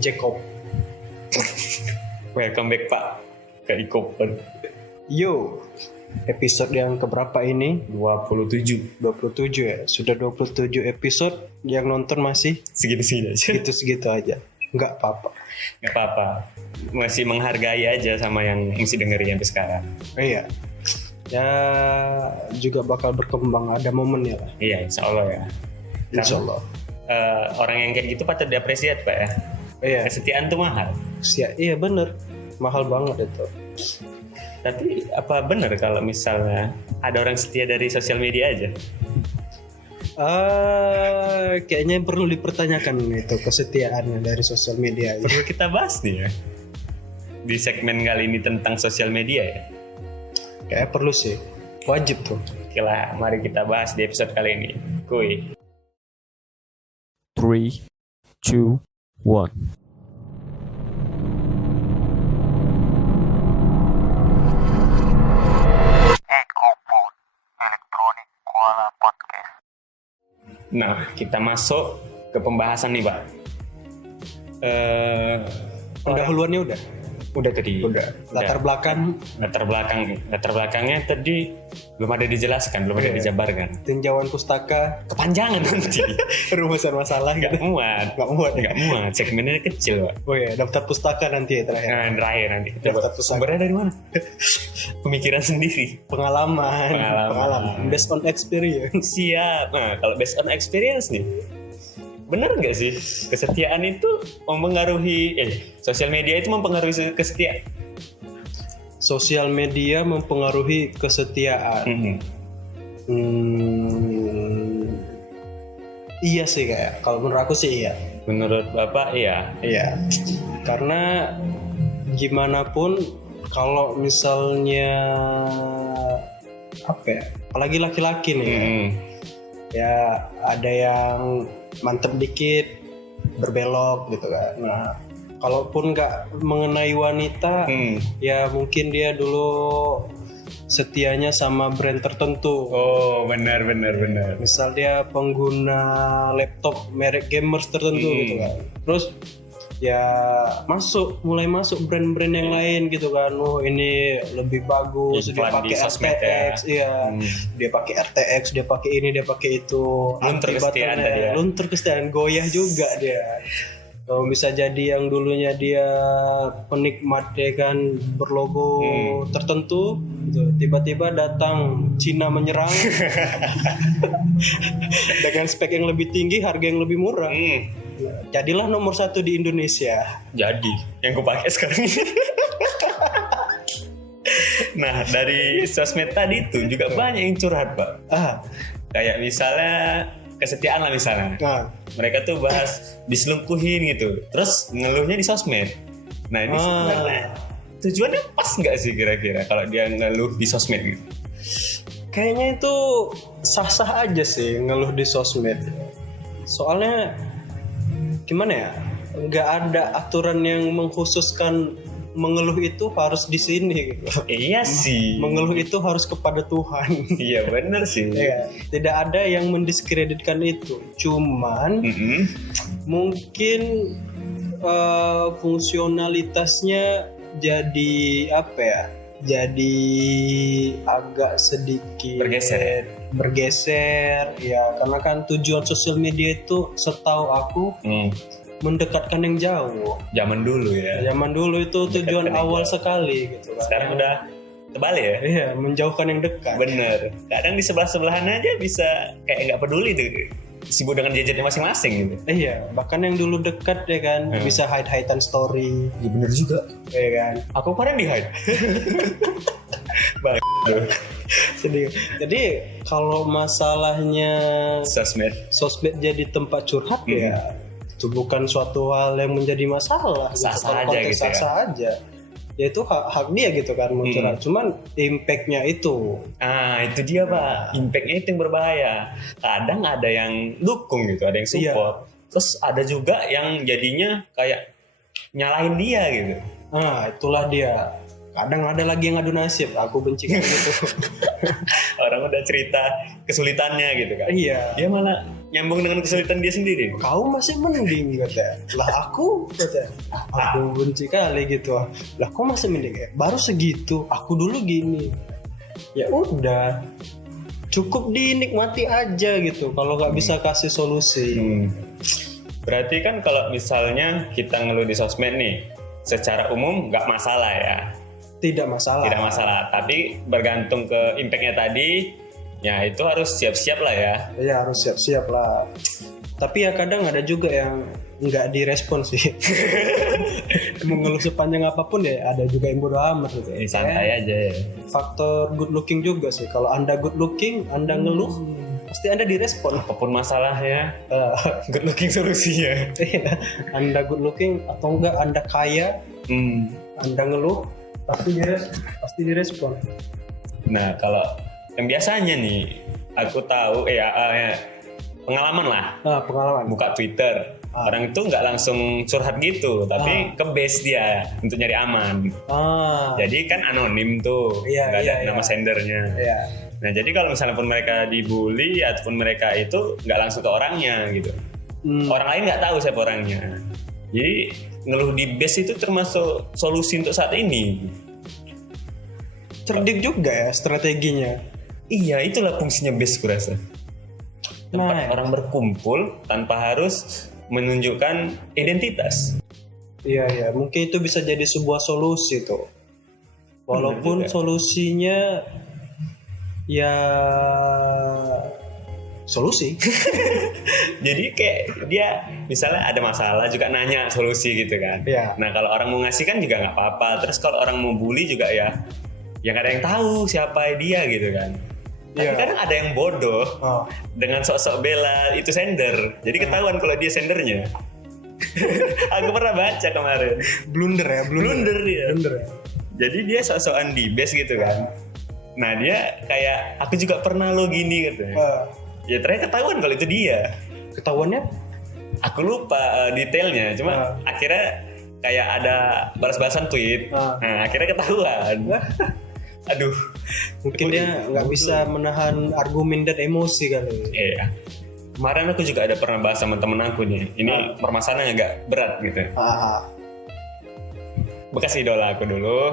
Jacob. Welcome back Pak ke Ikopon. Yo, episode yang keberapa ini? 27 ya. Sudah 27 episode, yang nonton masih Segitu-segitu aja. segitu aja. Nggak apa-apa. Gak apa-apa. Masih menghargai aja sama yang mesti dengerin sampai sekarang. Iya. Ya juga bakal berkembang, ada momennya lah. Iya, insya Allah ya. Insya Allah. Orang yang kayak gitu patut diapresiasi Pak ya. Iya. Kesetiaan tuh mahal. Iya bener. Mahal banget itu. Tapi apa benar kalau misalnya ada orang setia dari sosial media aja? Kayaknya perlu dipertanyakan itu kesetiaannya dari sosial media. Perlu kita bahas nih ya di segmen kali ini tentang sosial media ya. Kayak perlu sih, wajib tuh. Oke lah, mari kita bahas di episode kali ini. Kuy. 3, 2, 1. Nah, kita masuk ke pembahasan nih, Pak. Pendahuluannya udah tadi. Udah. Latar Latar belakangnya tadi belum ada dijelaskan, belum ada dijabarkan. Tinjauan pustaka, Kepanjangan nanti. rumusan masalah Nggak muat. Nggak muat. Segmennya kecil, Pak. Oh ya, daftar pustaka nanti ya terakhir. Nah, terakhir nanti. Kita Daftar buat pustaka. sumbernya dari mana? Pemikiran sendiri. Pengalaman. Based on experience. Siap. Nah, kalau based on experience nih, benar nggak sih kesetiaan itu mempengaruhi sosial media itu mempengaruhi kesetiaan? Sosial media mempengaruhi kesetiaan. Iya sih kayak. Kalau menurut aku sih iya. Menurut Bapak iya. Iya. Karena gimana pun kalau misalnya apa ya? Apalagi laki-laki nih. Ya ada yang mantep dikit berbelok gitu kan. Nah, kalaupun nggak mengenai wanita, ya mungkin dia dulu setianya sama brand tertentu. Oh, benar. Misal dia pengguna laptop merek gamers tertentu gitu kan. Terus ya mulai masuk brand-brand yang lain gitu kan. Oh, ini lebih bagus, dia Iklan pakai di sosmed RTX, ya. iya. Dia pakai RTX, dia pakai ini, dia pakai itu. Luntur kesetiaan tadi ya. Luntur kesetiaan, goyah juga dia. Oh, bisa jadi yang dulunya dia penikmat ya kan berlogo tertentu gitu. Tiba-tiba datang Cina menyerang dengan spek yang lebih tinggi, harga yang lebih murah. Jadilah nomor 1 di Indonesia. Jadi yang gue pakai sekarang ini. Nah, dari sosmed tadi itu juga banyak yang curhat, Pak. Kayak misalnya kesetiaan lah misalnya. Mereka tuh bahas diselingkuhin gitu. Terus ngeluhnya di sosmed. Nah, ini sebenarnya tujuannya pas nggak sih kira-kira kalau dia ngeluh di sosmed gitu? Kayaknya itu sah-sah aja sih ngeluh di sosmed. Soalnya gimana ya? Nggak ada aturan yang mengkhususkan mengeluh itu harus di sini gitu. Iya sih. Mengeluh itu harus kepada Tuhan. Iya benar sih. Iya. Tidak ada yang mendiskreditkan itu. Cuman mungkin fungsionalitasnya jadi apa ya? Jadi agak sedikit bergeser ya, karena kan tujuan sosial media itu setahu aku mendekatkan yang jauh. Zaman dulu ya. Zaman dulu itu tujuan awal sekali gitu kan. Sekarang udah terbalik ya. Iya, menjauhkan yang dekat. Bener. Kadang di sebelah-sebelahan aja bisa kayak nggak peduli tuh, sibuk dengan gadgetnya masing-masing gitu. Iya, bahkan yang dulu dekat ya kan bisa hide-hidean story. Iya bener juga. Ya kan. Aku kemarin di hide. Sedih. Jadi kalau masalahnya sosmed jadi tempat curhat ya itu bukan suatu hal yang menjadi masalah. Sah-sah aja gitu ya. Sah-sah aja. Ya itu hak dia gitu kan mau curhat. Cuman impact-nya itu. Itu dia Pak. Impact-nya itu yang berbahaya. Kadang ada yang dukung gitu, ada yang support. Terus ada juga yang jadinya kayak nyalahin dia gitu. Itulah dia. Kadang ada lagi yang ngadu nasib. Aku benci kayak gitu. Orang udah cerita kesulitannya gitu kan. Iya. Dia malah nyambung dengan kesulitan dia sendiri. Kau masih mending kata. Lah aku kata. Aku benci kali gitu. Lah kau masih mending ya? Baru segitu. Aku dulu gini. Ya udah. Cukup dinikmati aja gitu. Kalau nggak bisa kasih solusi. Berarti kan kalau misalnya kita ngeluh di sosmed nih, secara umum nggak masalah ya. Tidak masalah. Tidak masalah. Tapi bergantung ke impactnya tadi, ya itu harus siap-siap lah ya. Ya harus siap-siap lah. Tapi ya kadang ada juga yang nggak direspon sih. Mengeluh sepanjang apapun ya ada juga yang bodo amat gitu. Santai aja ya. Faktor good looking juga sih. Kalau Anda good looking, Anda ngeluh, pasti Anda direspon. Apapun masalahnya, good looking solusinya. Anda good looking atau enggak Anda kaya, Anda ngeluh, pasti direspon. Nah kalau yang biasanya nih, aku tahu pengalaman lah. Pengalaman. Buka Twitter. Orang itu nggak langsung curhat gitu, tapi ke base dia untuk nyari aman. Jadi kan anonim tuh, nggak ada nama sendernya. Nah jadi kalau misalnya pun mereka dibully ataupun mereka itu nggak langsung ke orangnya gitu. Orang lain nggak tahu siapa orangnya. Jadi ngeluh di base itu termasuk solusi untuk saat ini. Cerdik juga ya strateginya. Iya, itulah fungsinya base kurasa. Tempat orang berkumpul tanpa harus menunjukkan identitas. Iya, mungkin itu bisa jadi sebuah solusi tuh. Walaupun solusinya ya solusi. Jadi kayak dia misalnya ada masalah juga nanya solusi gitu kan. Iya. Nah kalau orang mau ngasih kan juga nggak apa-apa. Terus kalau orang mau bully juga ya nggak ada yang tahu siapa dia gitu kan. Tapi kadang ada yang bodoh dengan sok-sok bela itu sender. Jadi ketahuan kalau dia sendernya. Aku pernah baca kemarin. Blunder dia. Jadi dia sok-sokan di base gitu kan. Nah dia kayak aku juga pernah lo gini gitu. Ya ternyata ketahuan kalau itu dia. Ketahuannya? Aku lupa detailnya. Cuma akhirnya kayak ada balas-balasan tweet. Nah akhirnya ketahuan. Aduh, mungkin dia nggak bisa menahan argumen dan emosi kali. Iya. Kemarin aku juga ada pernah bahas sama temen aku nih. Ini permasalahan agak berat gitu. Bekas idola aku dulu.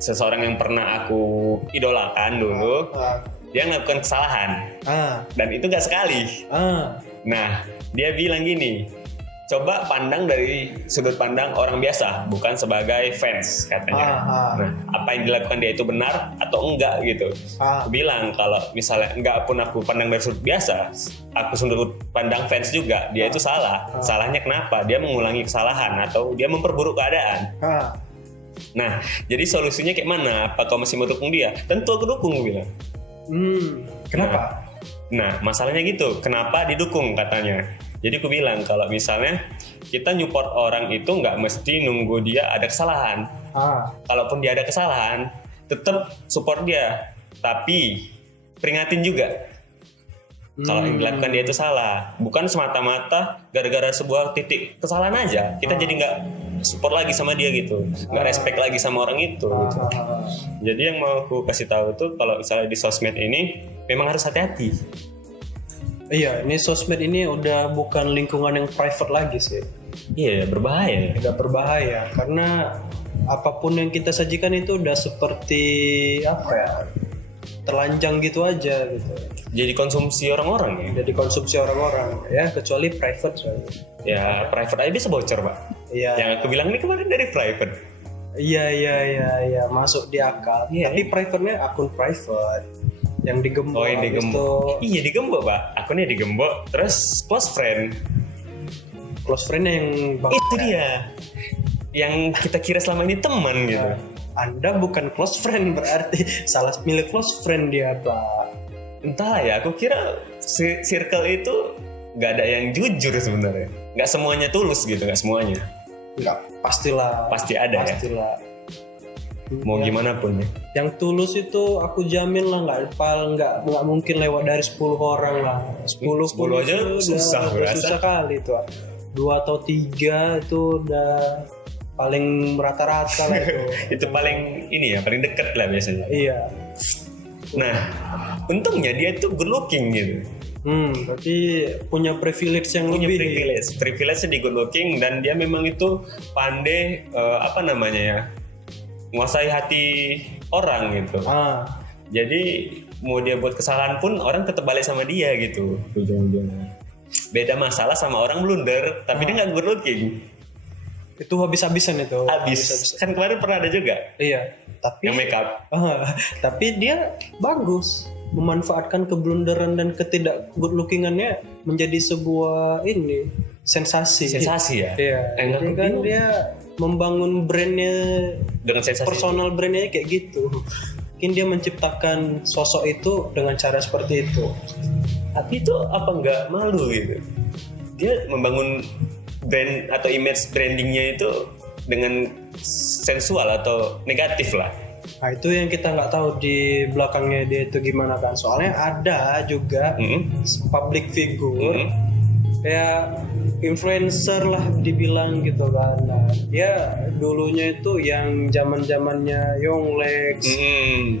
Seseorang yang pernah aku idolakan dulu. Dia melakukan kesalahan. Dan itu gak sekali. Nah, dia bilang gini. Coba pandang dari sudut pandang orang biasa, bukan sebagai fans katanya. Nah, apa yang dilakukan dia itu benar atau enggak gitu. Aku bilang kalau misalnya enggak pun aku pandang dari sudut biasa, aku sudut pandang fans juga, dia itu salah. Salahnya kenapa? Dia mengulangi kesalahan atau dia memperburuk keadaan. Nah, jadi solusinya kayak mana? Apa kau masih mau dukung dia? Tentu aku dukung, gue bilang. Kenapa? Nah, masalahnya gitu. Kenapa didukung katanya? Jadi aku bilang kalau misalnya kita support orang itu nggak mesti nunggu dia ada kesalahan. Kalaupun dia ada kesalahan, tetap support dia. Tapi peringatin juga. Kalau yang dilakukan dia itu salah. Bukan semata-mata gara-gara sebuah titik kesalahan aja. Kita jadi nggak support lagi sama dia gitu. Nggak respect lagi sama orang itu. Gitu. Jadi yang mau aku kasih tahu tuh kalau misalnya di sosmed ini memang harus hati-hati. Iya, ini sosmed ini udah bukan lingkungan yang private lagi sih. Iya, berbahaya. Udah berbahaya karena apapun yang kita sajikan itu udah seperti apa ya? Telanjang gitu aja gitu. Jadi konsumsi orang-orang ya. Jadi konsumsi orang-orang ya, kecuali private soalnya. Ya, private aja bisa bocor, Pak. Iya. Yang aku bilang ini kemarin dari private. Iya, masuk di akal. Iya, tapi private-nya akun private. Yang digembok. Yang digembok. Iya, digembok, Pak. Akunnya digembok, terus close friend. Close friend-nya yang itu dia. Yang kita kira selama ini teman gitu. Anda bukan close friend berarti salah pilih close friend dia, Pak. Entah ya, aku kira circle itu nggak ada yang jujur sebenarnya. Nggak semuanya tulus gitu, nggak semuanya. Nggak, pastilah. Pasti ada pastilah. Ya. Mau gimana pun ya. Yang tulus itu aku jamin lah nggak mungkin lewat dari 10 orang lah. 10 aja susah kali itu. 2 atau 3 itu udah paling rata-rata lah itu. Itu paling ini ya, paling deket lah biasanya. Iya. Nah, untungnya dia tuh good looking gitu. Berarti punya privilege yang Punya lebih. privilege di good looking, dan dia memang itu pandai menguasai hati orang gitu. Jadi mau dia buat kesalahan pun orang tetap balik sama dia gitu ujung-ujungnya. Beda masalah sama orang blunder tapi dia nggak good looking. Itu habis-habisan itu. Habis. Kan kemarin pernah ada juga. Iya. Tapi yang make up. Tapi dia bagus memanfaatkan keblunderan dan ketidak good lookingannya menjadi sebuah sensasi ya. Iya. Jadi kan dia membangun brandnya dengan sensasi personal brandnya kayak gitu. Mungkin dia menciptakan sosok itu dengan cara seperti itu. Tapi itu apa nggak malu gitu? Dia membangun brand atau image brandingnya itu dengan sensual atau negatif lah. Nah itu yang kita nggak tahu di belakangnya dia itu gimana kan. Soalnya ada juga public figure kayak influencer lah dibilang gitu kan. Nah, dia dulunya itu yang zaman-zamannya Yonglex.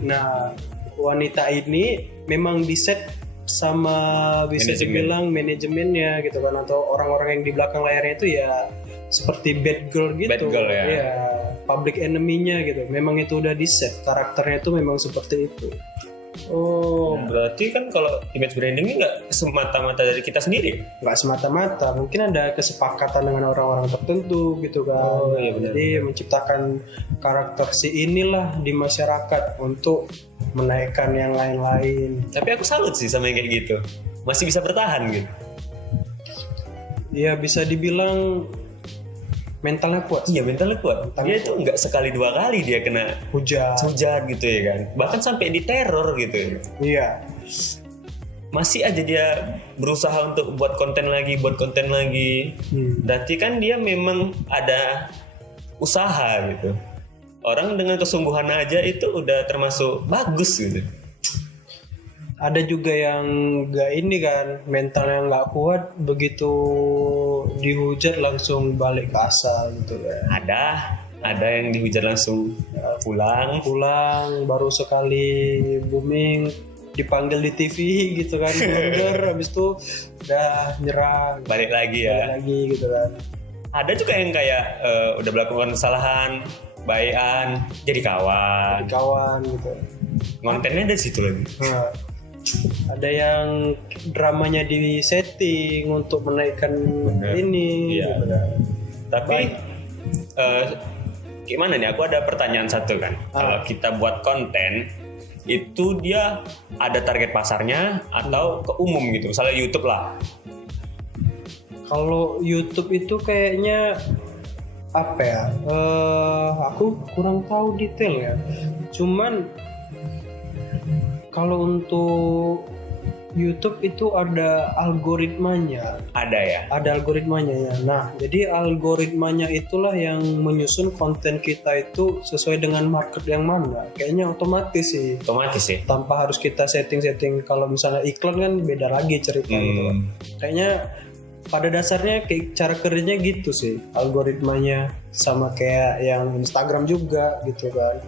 Nah, wanita ini memang diset sama bisa dibilang manajemennya gitu kan, atau orang-orang yang di belakang layarnya itu ya seperti bad girl gitu. Bad girl ya. Ya, public enemy-nya gitu. Memang itu udah diset, karakternya itu memang seperti itu. Berarti kan kalau image branding ini nggak semata-mata dari kita sendiri? Nggak semata-mata, mungkin ada kesepakatan dengan orang-orang tertentu gitu kan. Iya benar. Jadi menciptakan karakter si inilah di masyarakat untuk menaikkan yang lain-lain. Tapi aku salut sih sama yang kayak gitu, masih bisa bertahan gitu. Iya bisa dibilang mentalnya kuat. Iya mentalnya kuat. Dia itu nggak sekali dua kali dia kena hujat gitu ya kan. Bahkan sampai diteror gitu ya. Iya. Masih aja dia berusaha untuk buat konten lagi. Berarti kan dia memang ada usaha gitu. Orang dengan kesungguhan aja itu udah termasuk bagus gitu. Ada juga yang nggak mentalnya nggak kuat, begitu dihujat langsung balik ke asal gitu kan. Ada yang dihujat langsung pulang baru sekali booming dipanggil di TV gitu kan, blunder habis itu udah nyerah balik lagi gitu kan. Ada juga yang kayak udah melakukan kesalahan, baikan, jadi kawan gitu. Kontennya dari situ lagi. Ada yang dramanya di setting untuk menaikkan ini. Iya. Gitu. Tapi gimana nih? Aku ada pertanyaan satu kan. Kalau kita buat konten itu dia ada target pasarnya atau ke umum gitu. Misalnya YouTube lah. Kalau YouTube itu kayaknya apa ya? Aku kurang tahu detail ya. Cuman kalau untuk YouTube itu ada algoritmanya. Ada algoritmanya ya. Nah, jadi algoritmanya itulah yang menyusun konten kita itu sesuai dengan market yang mana. Kayaknya otomatis sih. Tanpa harus kita setting-setting. Kalau misalnya iklan kan beda lagi cerita gitu. Kayaknya pada dasarnya kayak cara kerjanya gitu sih. Algoritmanya sama kayak yang Instagram juga gitu kan.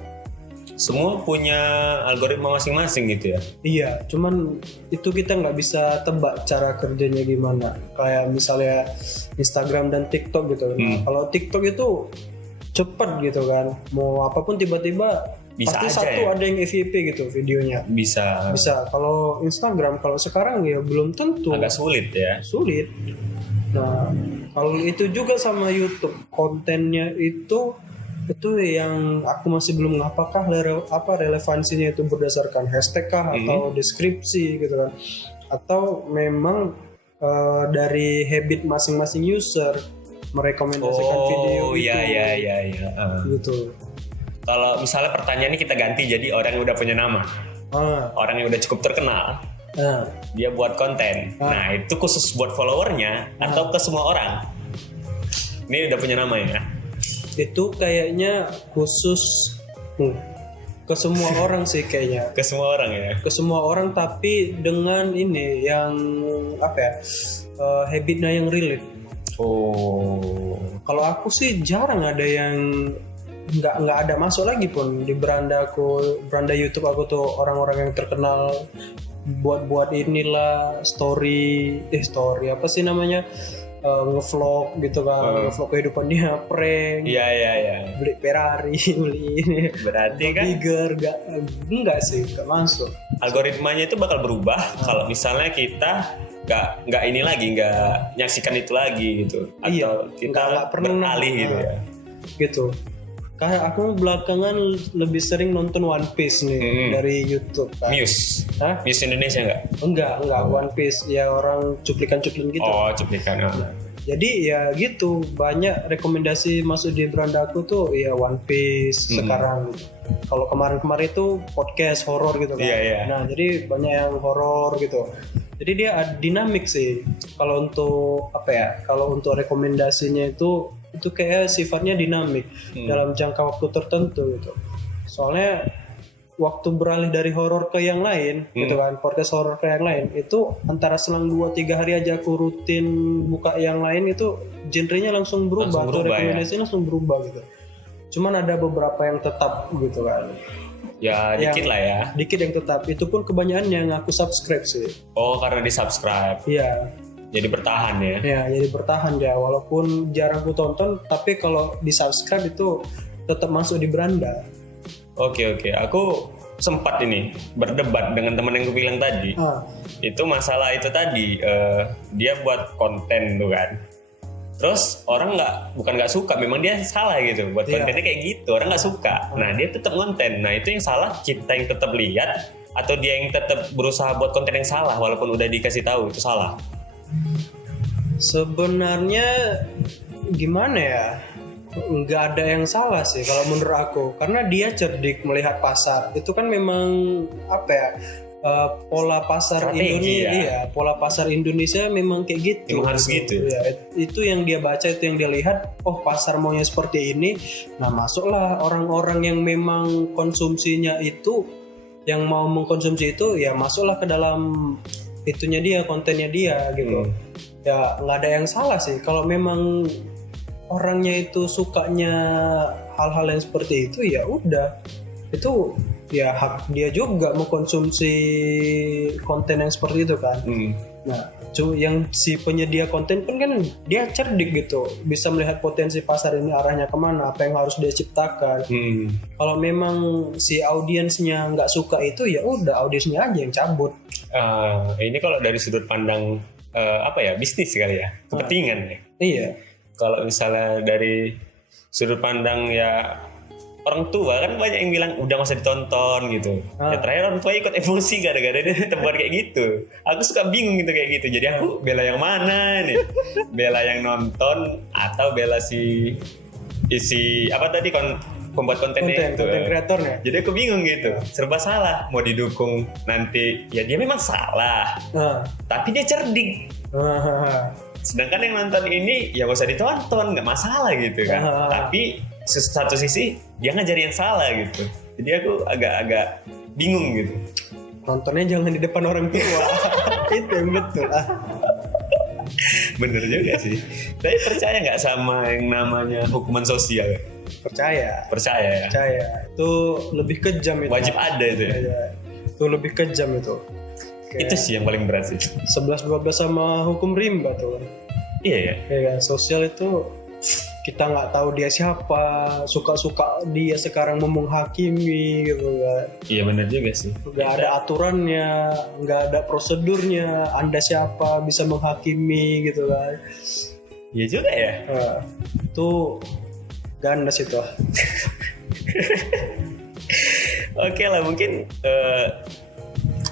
Semua punya algoritma masing-masing gitu ya? Iya, cuman itu kita nggak bisa tebak cara kerjanya gimana. Kayak misalnya Instagram dan TikTok gitu. Nah, kalau TikTok itu cepat gitu kan. Mau apapun tiba-tiba bisa pasti aja satu ya? ada yang FYP gitu videonya. Bisa. Kalau Instagram, kalau sekarang ya belum tentu. Agak sulit ya? Sulit. Nah, kalau itu juga sama YouTube. Kontennya itu yang aku masih belum apakah relevansinya itu berdasarkan hashtag kah atau deskripsi gitu kan, atau memang dari habit masing-masing user merekomendasikan video itu. Iya. Gitu. Kalau misalnya pertanyaannya kita ganti jadi orang yang udah punya nama, orang yang udah cukup terkenal, dia buat konten. Nah itu khusus buat followernya atau ke semua orang? Ini udah punya nama ya? Itu kayaknya khusus ke semua orang sih kayaknya. Ke semua orang ya? Ke semua orang, tapi dengan ini yang habitnya yang relate. Kalau aku sih jarang ada yang nggak ada masuk lagi pun di beranda YouTube aku tuh orang-orang yang terkenal buat inilah story apa sih namanya, ngevlog gitu kan, ngevlog kehidupan dia, prank, iya, beli Ferrari, beli ini, berarti kan bigger, enggak sih, enggak masuk. Algoritmanya itu bakal berubah kalau misalnya kita nggak ini lagi, nggak nyaksikan itu lagi gitu, atau kita nggak pernah beralih gitu ya. Gitu. Kayak aku belakangan lebih sering nonton One Piece nih dari YouTube kan. Muse Indonesia Enggak One Piece ya, orang cuplikan-cuplikan gitu. Oh, cuplikan. Jadi ya gitu, banyak rekomendasi masuk di beranda aku tuh ya One Piece sekarang. Kalau kemarin-kemarin itu podcast horor gitu kan. Iya. Nah, jadi banyak yang horor gitu. Jadi dia dinamik sih. Kalau untuk apa ya? Kalau untuk rekomendasinya itu kayak sifatnya dinamik dalam jangka waktu tertentu gitu. Soalnya waktu beralih dari horor ke yang lain gitu kan, podcast horor ke yang lain itu antara selang 2-3 hari aja aku rutin buka yang lain, itu genrenya langsung berubah atau rekomendasinya langsung berubah gitu. Cuman ada beberapa yang tetap gitu kan. Ya dikit lah ya. Dikit yang tetap, itu pun kebanyakan yang aku subscribe sih. Oh, karena di subscribe. Iya. Jadi bertahan ya? Ya, jadi bertahan ya. Walaupun jarang ku tonton, tapi kalau di subscribe itu tetap masuk di beranda. Oke. Aku sempat ini berdebat dengan teman yang gue bilang tadi. Itu masalah itu tadi, dia buat konten tuh kan. Terus orang bukan nggak suka, memang dia salah gitu. Buat kontennya kayak gitu, orang nggak suka. Nah, dia tetap konten. Nah, itu yang salah kita yang tetap lihat, atau dia yang tetap berusaha buat konten yang salah walaupun udah dikasih tahu itu salah? Sebenarnya gimana ya, nggak ada yang salah sih kalau menurut aku, karena dia cerdik melihat pasar. Itu kan memang apa ya, pola pasar Indonesia ya? Pola pasar Indonesia memang kayak gitu. Memang harus gitu ya, itu yang dia baca, itu yang dia lihat. Oh, pasar maunya seperti ini, nah masuklah orang-orang yang memang konsumsinya itu, yang mau mengkonsumsi itu, ya masuklah ke dalam itunya dia, kontennya dia gitu. Ya nggak ada yang salah sih kalau memang orangnya itu sukanya hal-hal yang seperti itu, ya udah, itu ya hak dia juga mengkonsumsi konten yang seperti itu kan. Nah, yang si penyedia konten kan dia cerdik gitu, bisa melihat potensi pasar ini arahnya kemana, apa yang harus dia ciptakan. Kalau memang si audiensnya nggak suka itu, ya udah, audiensnya aja yang cabut. Ini kalau dari sudut pandang bisnis kali ya, kepentingan ya. Iya. Kalau misalnya dari sudut pandang ya orang tua, kan banyak yang bilang udah nggak usah ditonton gitu. Ya terakhir orang tua ikut emosi gara-gara dia tebar kayak gitu. Aku suka bingung gitu kayak gitu. Jadi aku bela yang mana nih? Bela yang nonton atau bela si pembuat kontennya itu, konten kreatornya. Jadi aku bingung gitu, serba salah. Mau didukung nanti ya dia memang salah, tapi dia cerdik. Sedangkan yang nonton ini ya gak usah ditonton, nggak masalah gitu kan. Tapi satu sisi dia ngajarin yang salah gitu. Jadi aku agak bingung gitu. Nontonnya jangan di depan orang tua. Itu yang betul. Bener juga sih. Tapi percaya nggak sama yang namanya hukuman sosial? Percaya. Itu lebih kejam itu. Wajib ada itu ya. Itu lebih kejam itu. Itu sih yang paling berat sih. 11-12 sama hukum rimba tuh. Iya ya. Ya, sosial itu kita nggak tahu dia siapa, suka-suka dia sekarang mau menghakimi gitu kan. Iya benar juga sih. Nggak ada aturannya, nggak ada prosedurnya. Anda siapa bisa menghakimi gitu kan. Iya juga ya. Itu ganas itu. Oke lah, mungkin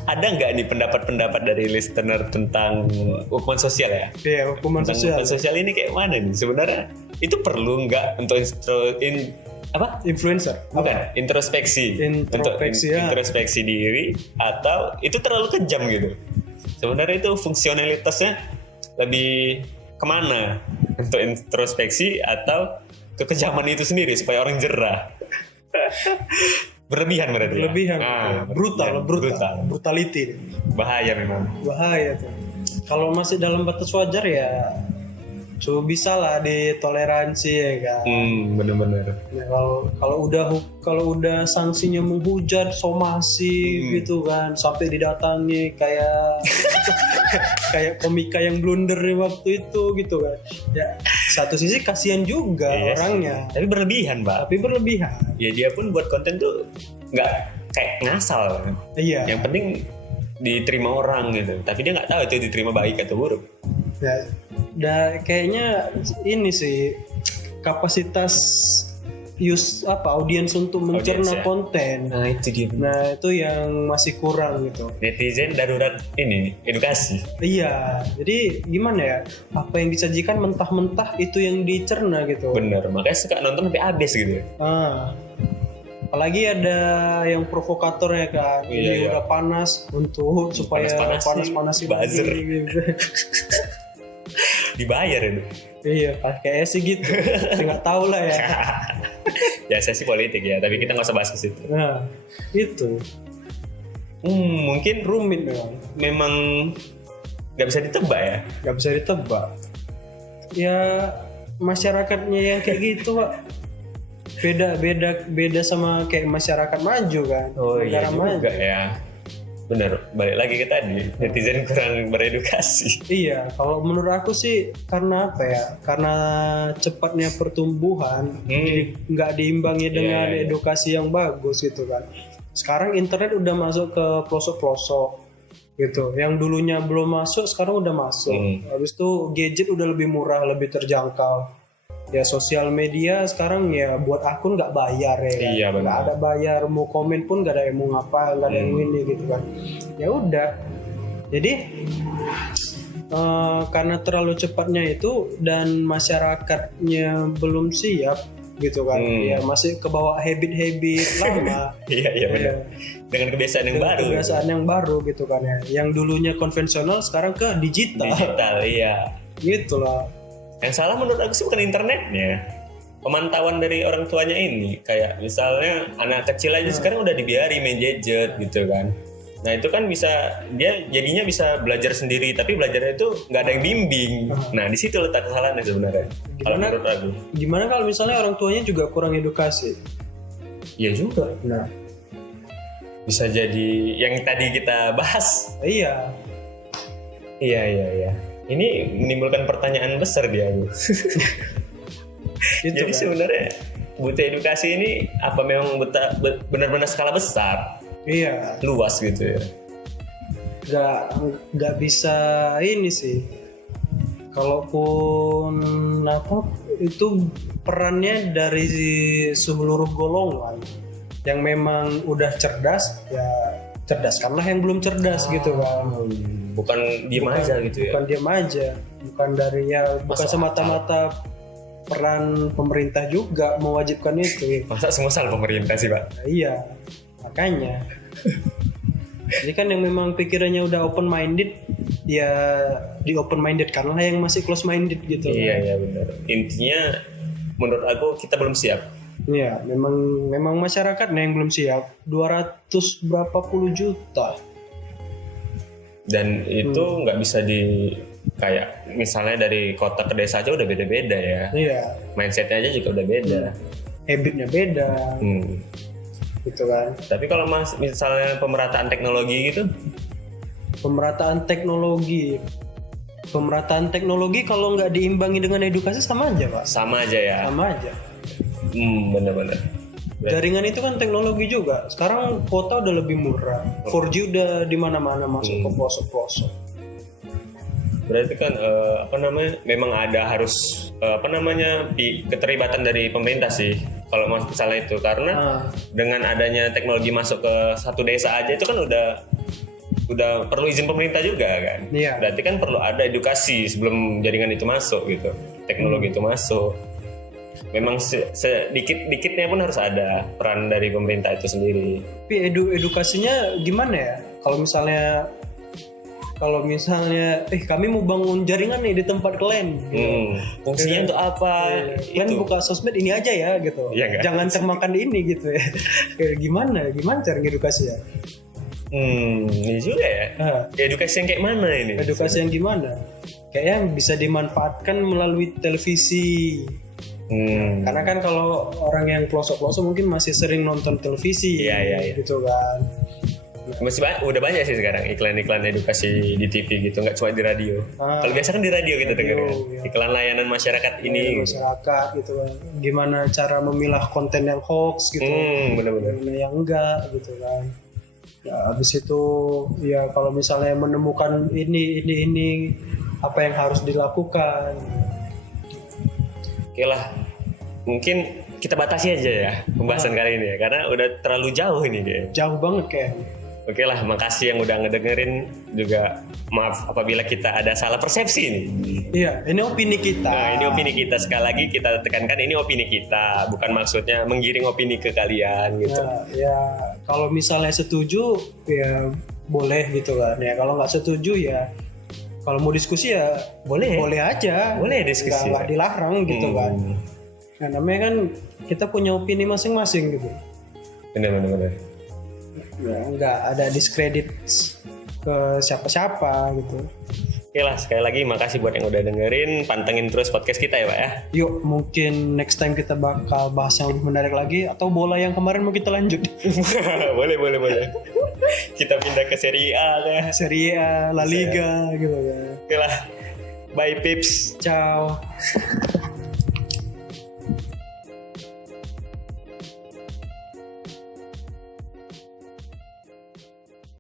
ada nggak nih pendapat-pendapat dari listener tentang hukuman sosial ya? Iya, hukuman sosial. Hukuman sosial ini kayak mana nih? Sebenarnya itu perlu nggak untuk influencer? Bukan, introspeksi. Introspeksi diri, atau itu terlalu kejam gitu? Sebenarnya itu fungsionalitasnya lebih kemana? Untuk introspeksi atau kekejaman itu sendiri supaya orang jerah? Berlebihan berarti. Berlebihan. Brutal. Brutality. Bahaya memang. Bahaya tuh. Kalau masih dalam batas wajar ya So bisa lah ditoleransi ya kan. Bener-bener. Ya, kalau udah sanksinya menghujat, somasi gitu kan, sampai didatangi kayak kayak komika yang blunder waktu itu gitu kan. Ya satu sisi kasihan juga orangnya. Tapi berlebihan, Pak. Ya dia pun buat konten tuh nggak kayak ngasal kan. Iya. Yang penting diterima orang gitu. Tapi dia nggak tahu itu diterima baik atau buruk. Ya, kayaknya ini sih kapasitas audiens untuk mencerna konten. Nah itu dia. Nah itu yang masih kurang gitu. Netizen darurat ini edukasi. Iya, jadi gimana ya? Apa yang disajikan mentah-mentah itu yang dicerna gitu. Bener, makanya suka nonton sampai habis gitu. Apalagi ada yang provokator ya kan. Ini udah panas untuk supaya panas buzzer. Dibayar itu. Iya, kayaknya sih gitu. Nggak tahu lah ya. Ya saya sih politik ya, tapi kita nggak usah bahas ke situ. Nah, itu. Mungkin rumit memang nggak bisa ditebak ya. Nggak bisa ditebak. Ya masyarakatnya yang kayak gitu, Pak. Beda sama kayak masyarakat maju kan. Negara maju ya. Bener, balik lagi ke tadi, netizen kurang beredukasi. Iya, kalau menurut aku sih karena apa ya? Karena cepatnya pertumbuhan, jadi nggak diimbangi dengan edukasi yang bagus gitu kan. Sekarang internet udah masuk ke pelosok-pelosok gitu. Yang dulunya belum masuk, sekarang udah masuk. Habis itu gadget udah lebih murah, lebih terjangkau. Ya sosial media sekarang ya buat akun nggak bayar ya kan? Iya, nggak ada bayar, mau komen pun nggak ada yang mau ngapa, nggak ada yang ini gitu kan. Ya udah, jadi karena terlalu cepatnya itu dan masyarakatnya belum siap gitu kan, ya masih kebawa habit-habit lama. Iya benar. Dengan kebiasaan yang baru gitu kan ya, yang dulunya konvensional sekarang ke digital iya gitulah. Yang salah menurut aku sih bukan internetnya, pemantauan dari orang tuanya ini. Kayak misalnya anak kecil aja sekarang udah dibiarin main gadget gitu kan. Nah itu kan dia jadinya bisa belajar sendiri, tapi belajarnya itu nggak ada yang bimbing. Nah di situ letak kesalahannya sebenarnya. Kalau menurut aku. Gimana kalau misalnya orang tuanya juga kurang edukasi? Iya juga. Nah bisa jadi yang tadi kita bahas. Iya. Ini menimbulkan pertanyaan besar dia aku. Jadi sebenarnya butuh edukasi ini apa memang benar-benar skala besar? Iya. Luas gitu ya. Nggak bisa ini sih. Kalaupun itu perannya dari seluruh golongan yang memang udah cerdas ya cerdaskanlah yang belum cerdas gitu kan. Bukan diem aja gitu ya. Bukan diem aja, bukan dari bukan semata-mata peran pemerintah juga mewajibkan itu. Masa semua salah pemerintah sih, Pak? Nah, iya, makanya. Jadi kan yang memang pikirannya udah open minded, ya di open minded karena yang masih close minded gitu. Iya benar. Intinya menurut aku kita belum siap. Iya, memang masyarakatnya yang belum siap. 200 berapa puluh juta. Dan itu nggak bisa kayak misalnya dari kota ke desa aja udah beda-beda ya. Iya. Mindsetnya aja juga udah beda. Habitnya beda. Gitu kan. Tapi kalau misalnya pemerataan teknologi gitu? Pemerataan teknologi kalau nggak diimbangi dengan edukasi sama aja, Pak. Sama aja ya. Sama aja. Benar-benar. Jaringan itu kan teknologi juga. Sekarang kuota udah lebih murah. 4G udah di mana-mana masuk ke pelosok-pelosok. Berarti kan memang ada harus keterlibatan dari pemerintah sih kalau misalnya itu, karena dengan adanya teknologi masuk ke satu desa aja itu kan udah perlu izin pemerintah juga kan. Iya. Berarti kan perlu ada edukasi sebelum jaringan itu masuk gitu, teknologi itu masuk. Memang sedikit-dikitnya pun harus ada peran dari pemerintah itu sendiri. Tapi edukasinya gimana ya? Kalau misalnya kami mau bangun jaringan nih di tempat kalian. Fungsinya untuk apa? Kalian buka sosmed ini aja ya gitu. Ya, jangan termakan di ini gitu ya. Gimana cara edukasi ya? Ini juga ya. Edukasi yang kayak mana ini? Edukasi yang gimana? kayaknya bisa dimanfaatkan melalui televisi. Karena kan kalau orang yang pelosok-pelosok mungkin masih sering nonton televisi, gitu kan. Masih udah banyak sih sekarang iklan-iklan edukasi di TV gitu, nggak cuma di radio. Kalau biasa kan di radio kita dengar iklan layanan masyarakat ini. Masyarakat gitu kan. Gimana cara memilah konten yang hoax gitu, benar-benar. Yang enggak gitu kan. Ya, habis itu ya kalau misalnya menemukan ini apa yang harus dilakukan. Oke lah, mungkin kita batasi aja ya pembahasan kali ini ya, karena udah terlalu jauh ini dia. Jauh banget kayaknya. Oke lah, makasih yang udah ngedengerin, juga maaf apabila kita ada salah persepsi ini. Iya, ini opini kita. Nah, ini opini kita, sekali lagi kita tekankan ini opini kita, bukan maksudnya menggiring opini ke kalian gitu. Ya kalau misalnya setuju ya boleh gitu kan. Ya kalau nggak setuju ya kalau mau diskusi ya boleh aja. Boleh diskusi. Nggak dilarang gitu kan. Nah, namanya kan kita punya opini masing-masing gitu. Benar. Ya, nggak ada diskredit ke siapa-siapa gitu. Oke lah, sekali lagi makasih buat yang udah dengerin, pantengin terus podcast kita ya Pak ya. Yuk, mungkin next time kita bakal bahas yang lebih menarik lagi, atau bola yang kemarin mau kita lanjut. boleh. Kita pindah ke Serie A ya. Serie A, La Liga gitu kan. Oke lah, bye Pips. Ciao.